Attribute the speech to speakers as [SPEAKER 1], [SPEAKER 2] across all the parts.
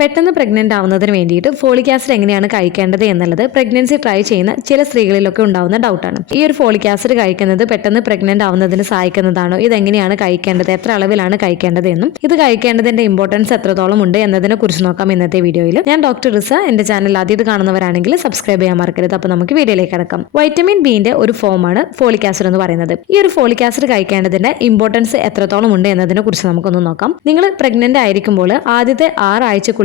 [SPEAKER 1] പെട്ടെന്ന് പ്രഗ്നന്റ് ആവുന്നതിന് വേണ്ടിയിട്ട് ഫോളിക് ആസിഡ് എങ്ങനെയാണ് കഴിക്കേണ്ടത് എന്നുള്ളത് പ്രഗ്നൻസി ട്രൈ ചെയ്യുന്ന ചില സ്ത്രീകളിലൊക്കെ ഉണ്ടാവുന്ന ഡൗട്ടാണ് ഈ ഒരു ഫോളിക് ആസിഡ് കഴിക്കുന്നത് പെട്ടെന്ന് പ്രഗ്നന്റ് ആവുന്നതിന് സഹായിക്കുന്നതാണോ? ഇതെങ്ങനെയാണ് കഴിക്കേണ്ടത്? എത്ര അളവിലാണ് കഴിക്കേണ്ടത് എന്നും ഇത് കഴിക്കേണ്ടതിന്റെ ഇമ്പോർട്ടൻസ് എത്രത്തോളം ഉണ്ട് എന്നതിനെ കുറിച്ച് നോക്കാം ഇന്നത്തെ വീഡിയോയിൽ ഞാൻ ഡോക്ടർ റിസ. എന്റെ ചാനൽ ആദ്യം കാണുന്നവരാണെങ്കിൽ സബ്സ്ക്രൈബ് ചെയ്യാൻ മറക്കരുത്. അപ്പോൾ നമുക്ക് വീഡിയോയിലേക്ക് കിടക്കാം. വൈറ്റമിൻ ബിന്റെ ഒരു ഫോമാണ് ഫോളിക് ആസിഡ് എന്ന് പറയുന്നത്. ഈ ഒരു ഫോളിക് ആസിഡ് കഴിക്കേണ്ടതിന്റെ ഇമ്പോർട്ടൻസ് എത്രത്തോളം ഉണ്ട് എന്നതിനെ കുറിച്ച് നമുക്കൊന്ന് നോക്കാം. നിങ്ങൾ പ്രഗ്നന്റ് ആയിരിക്കുമ്പോൾ ആദ്യത്തെ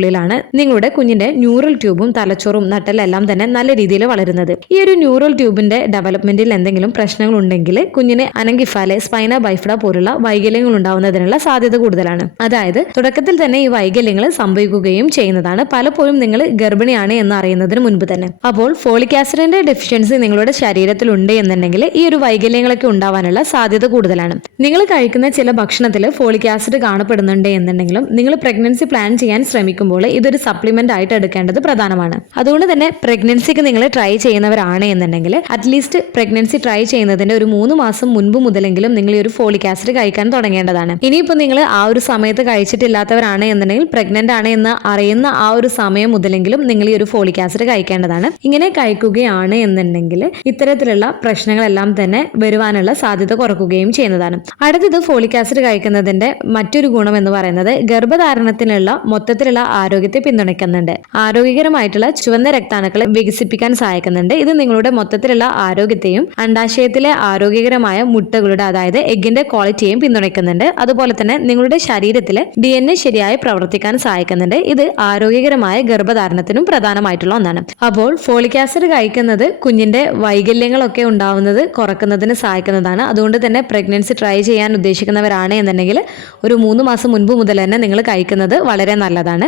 [SPEAKER 1] ആറാഴ്ചക്കുള്ളിലാണ് നിങ്ങളുടെ കുഞ്ഞിന്റെ ന്യൂറൽ ട്യൂബും തലച്ചോറും നട്ടലെല്ലാം തന്നെ നല്ല രീതിയിൽ വളരുന്നത്. ഈ ഒരു ന്യൂറൽ ട്യൂബിന്റെ ഡെവലപ്മെന്റിൽ എന്തെങ്കിലും പ്രശ്നങ്ങൾ ഉണ്ടെങ്കിൽ കുഞ്ഞിന് അനങ്കിഫാലെ സ്പൈന ബൈഫ്ഡ പോലുള്ള വൈകല്യങ്ങൾ ഉണ്ടാവുന്നതിനുള്ള സാധ്യത കൂടുതലാണ്. അതായത് തുടക്കത്തിൽ തന്നെ ഈ വൈകല്യങ്ങൾ സംഭവിക്കുകയും ചെയ്യുന്നതാണ്. പലപ്പോഴും നിങ്ങൾ ഗർഭിണിയാണ് എന്ന് അറിയുന്നതിന് മുൻപ് തന്നെ. അപ്പോൾ ഫോളിക് ആസിഡിന്റെ ഡെഫിഷ്യൻസി നിങ്ങളുടെ ശരീരത്തിൽ ഉണ്ട് എന്നുണ്ടെങ്കിൽ ഈ ഒരു വൈകല്യങ്ങളൊക്കെ ഉണ്ടാവാനുള്ള സാധ്യത കൂടുതലാണ്. നിങ്ങൾ കഴിക്കുന്ന ചില ഭക്ഷണത്തിൽ ഫോളിക് ആസിഡ് കാണപ്പെടുന്നുണ്ട് എന്നുണ്ടെങ്കിലും നിങ്ങൾ പ്രഗ്നൻസി പ്ലാൻ ചെയ്യാൻ ശ്രമിക്കുമ്പോൾ ഇതൊരു സപ്ലിമെന്റ് ആയിട്ട് എടുക്കേണ്ടത് പ്രധാനമാണ്. അതുകൊണ്ട് തന്നെ പ്രഗ്നൻസിക്ക് നിങ്ങൾ ട്രൈ ചെയ്യുന്നവരാണ് എന്നുണ്ടെങ്കിൽ അറ്റ്ലീസ്റ്റ് പ്രഗ്നൻസി ട്രൈ ചെയ്യുന്നതിന്റെ ഒരു മൂന്ന് മാസം മുൻപ് മുതലെങ്കിലും നിങ്ങൾ ഈ ഒരു ഫോളിക് ആസിഡ് കഴിക്കാൻ തുടങ്ങേണ്ടതാണ്. ഇനിയിപ്പോൾ നിങ്ങൾ ആ ഒരു സമയത്ത് കഴിച്ചിട്ടില്ലാത്തവരാണ് എന്നുണ്ടെങ്കിൽ പ്രഗ്നന്റ് ആണ് എന്ന് അറിയുന്ന ആ ഒരു സമയം മുതലെങ്കിലും നിങ്ങൾ ഈ ഒരു ഫോളിക് ആസിഡ് കഴിക്കേണ്ടതാണ്. ഇങ്ങനെ കഴിക്കുകയാണ് എന്നുണ്ടെങ്കിൽ ഇത്തരത്തിലുള്ള പ്രശ്നങ്ങളെല്ലാം തന്നെ വരുവാനുള്ള സാധ്യത കുറക്കുകയും ചെയ്യുന്നതാണ്. അടുത്തത് ഫോളിക് ആസിഡ് കഴിക്കുന്നതിന്റെ മറ്റൊരു ഗുണം എന്ന് പറയുന്നത് ഗർഭധാരണത്തിനുള്ള മൊത്തത്തിലുള്ള ആരോഗ്യത്തെ പിന്തുണയ്ക്കുന്നുണ്ട്. ആരോഗ്യകരമായിട്ടുള്ള ചുവന്ന രക്താണുക്കളെ വികസിപ്പിക്കാൻ സഹായിക്കുന്നുണ്ട്. ഇത് നിങ്ങളുടെ മൊത്തത്തിലുള്ള ആരോഗ്യത്തെയും അണ്ടാശയത്തിലെ ആരോഗ്യകരമായ മുട്ടകളുടെ അതായത് എഗ്ഗിന്റെ ക്വാളിറ്റിയെയും പിന്തുണയ്ക്കുന്നുണ്ട്. അതുപോലെ തന്നെ നിങ്ങളുടെ ശരീരത്തിലെ ഡി എൻ എ ശരിയായി പ്രവർത്തിക്കാൻ സഹായിക്കുന്നുണ്ട്. ഇത് ആരോഗ്യകരമായ ഗർഭധാരണത്തിനും പ്രധാനമായിട്ടുള്ള ഒന്നാണ്. അപ്പോൾ ഫോളിക് ആസിഡ് കഴിക്കുന്നത് കുഞ്ഞിന്റെ വൈകല്യങ്ങളൊക്കെ ഉണ്ടാവുന്നത് കുറക്കുന്നതിന് സഹായിക്കുന്നതാണ്. അതുകൊണ്ട് തന്നെ പ്രഗ്നൻസി ട്രൈ ചെയ്യാൻ ഉദ്ദേശിക്കുന്നവരാണ് എന്നുണ്ടെങ്കിൽ ഒരു മൂന്ന് മാസം മുൻപ് മുതൽ തന്നെ നിങ്ങൾ കഴിക്കുന്നത് വളരെ നല്ലതാണ്.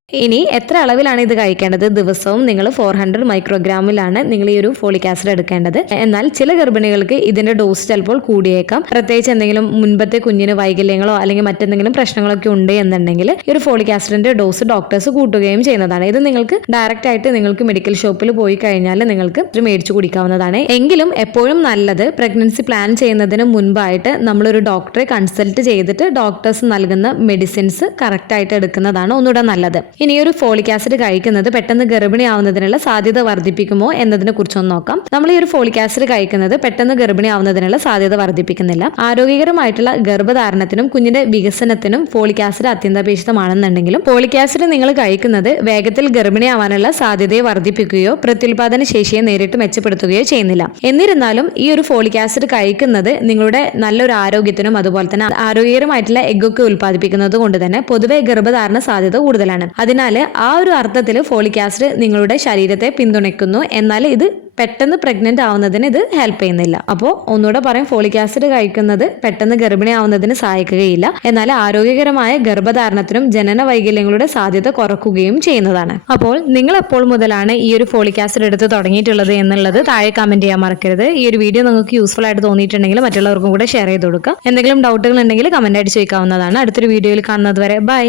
[SPEAKER 1] ഇനി എത്ര അളവിലാണ് ഇത് കഴിക്കേണ്ടത്? ദിവസവും നിങ്ങൾ ഫോർ ഹൺഡ്രഡ് മൈക്രോഗ്രാമിലാണ് നിങ്ങൾ ഈ ഒരു ഫോളിക് ആസിഡ് എടുക്കേണ്ടത്. എന്നാൽ ചില ഗർഭിണികൾക്ക് ഇതിന്റെ ഡോസ് ചിലപ്പോൾ കൂടിയേക്കാം. പ്രത്യേകിച്ച് എന്തെങ്കിലും മുൻപത്തെ കുഞ്ഞിന് വൈകല്യങ്ങളോ അല്ലെങ്കിൽ മറ്റെന്തെങ്കിലും പ്രശ്നങ്ങളൊക്കെ ഉണ്ട് എന്നുണ്ടെങ്കിൽ ഈ ഒരു ഫോളിക് ആസിഡിന്റെ ഡോസ് ഡോക്ടേഴ്സ് കൂട്ടുകയും ചെയ്യുന്നതാണ്. ഇത് നിങ്ങൾക്ക് ഡയറക്റ്റ് ആയിട്ട് നിങ്ങൾക്ക് മെഡിക്കൽ ഷോപ്പിൽ പോയി കഴിഞ്ഞാൽ നിങ്ങൾക്ക് ഇത് മേടിച്ചു കുടിക്കാവുന്നതാണ്. എങ്കിലും എപ്പോഴും നല്ലത് പ്രഗ്നൻസി പ്ലാൻ ചെയ്യുന്നതിന് മുൻപായിട്ട് നമ്മളൊരു ഡോക്ടറെ കൺസൾട്ട് ചെയ്തിട്ട് ഡോക്ടേഴ്സ് നൽകുന്ന മെഡിസിൻസ് കറക്റ്റ് ആയിട്ട് എടുക്കുന്നതാണ് ഒന്നുകൂടെ നല്ലത്. ഇനി ഒരു ഫോളിക് ആസിഡ് കഴിക്കുന്നത് പെട്ടെന്ന് ഗർഭിണിയാവുന്നതിനുള്ള സാധ്യത വർദ്ധിപ്പിക്കുമോ എന്നതിനെ കുറിച്ചൊന്ന് നോക്കാം. നമ്മൾ ഈ ഒരു ഫോളിക് ആസിഡ് കഴിക്കുന്നത് പെട്ടെന്ന് ഗർഭിണിയാവുന്നതിനുള്ള സാധ്യത വർദ്ധിപ്പിക്കുന്നില്ല. ആരോഗ്യകരമായിട്ടുള്ള ഗർഭധാരണത്തിനും കുഞ്ഞിന്റെ വികസനത്തിനും ഫോളിക് ആസിഡ് അത്യന്താപേക്ഷിതമാണെന്നുണ്ടെങ്കിലും ഫോളിക് ആസിഡ് നിങ്ങൾ കഴിക്കുന്നത് വേഗത്തിൽ ഗർഭിണിയാവാനുള്ള സാധ്യതയെ വർദ്ധിപ്പിക്കുകയോ പ്രത്യുൽപാദന ശേഷിയെ നേരിട്ട് മെച്ചപ്പെടുത്തുകയോ ചെയ്യുന്നില്ല. എന്നിരുന്നാലും ഈ ഒരു ഫോളിക് ആസിഡ് കഴിക്കുന്നത് നിങ്ങളുടെ നല്ലൊരു ആരോഗ്യത്തിനും അതുപോലെ തന്നെ ആരോഗ്യകരമായിട്ടുള്ള എഗ്ഗൊക്കെ ഉൽപ്പാദിപ്പിക്കുന്നത് കൊണ്ട് തന്നെ പൊതുവെ ഗർഭധാരണ സാധ്യത കൂടുതലാണ്. അതിനാൽ ആ ഒരു അർത്ഥത്തിൽ ഫോളിക് ആസിഡ് നിങ്ങളുടെ ശരീരത്തെ പിന്തുണയ്ക്കുന്നു. എന്നാൽ ഇത് പെട്ടെന്ന് പ്രഗ്നന്റ് ആവുന്നതിന് ഇത് ഹെൽപ്പ് ചെയ്യുന്നില്ല. അപ്പോൾ ഒന്നുകൂടെ പറയും ഫോളിക് ആസിഡ് കഴിക്കുന്നത് പെട്ടെന്ന് ഗർഭിണി ആവുന്നതിന് സഹായിക്കുകയില്ല. എന്നാൽ ആരോഗ്യകരമായ ഗർഭധാരണത്തിനും ജനന വൈകല്യങ്ങളുടെ സാധ്യത കുറക്കുകയും ചെയ്യുന്നതാണ്. അപ്പോൾ നിങ്ങൾ എപ്പോൾ മുതലാണ് ഈ ഒരു ഫോളിക് ആസിഡ് എടുത്ത് തുടങ്ങിയിട്ടുള്ളത് എന്നുള്ളത് താഴെ കമന്റ് ചെയ്യാൻ മറക്കരുത്. ഈ ഒരു വീഡിയോ നിങ്ങൾക്ക് യൂസ്ഫുൾ ആയിട്ട് തോന്നിയിട്ടുണ്ടെങ്കിൽ മറ്റുള്ളവർക്കും കൂടെ ഷെയർ ചെയ്ത് കൊടുക്കുക. എന്തെങ്കിലും ഡൗട്ടുകൾ ഉണ്ടെങ്കിൽ കമന്റ് ആയിട്ട് ചോദിക്കാവുന്നതാണ്. അടുത്തൊരു വീഡിയോയിൽ കാണുന്നത് വരെ ബൈ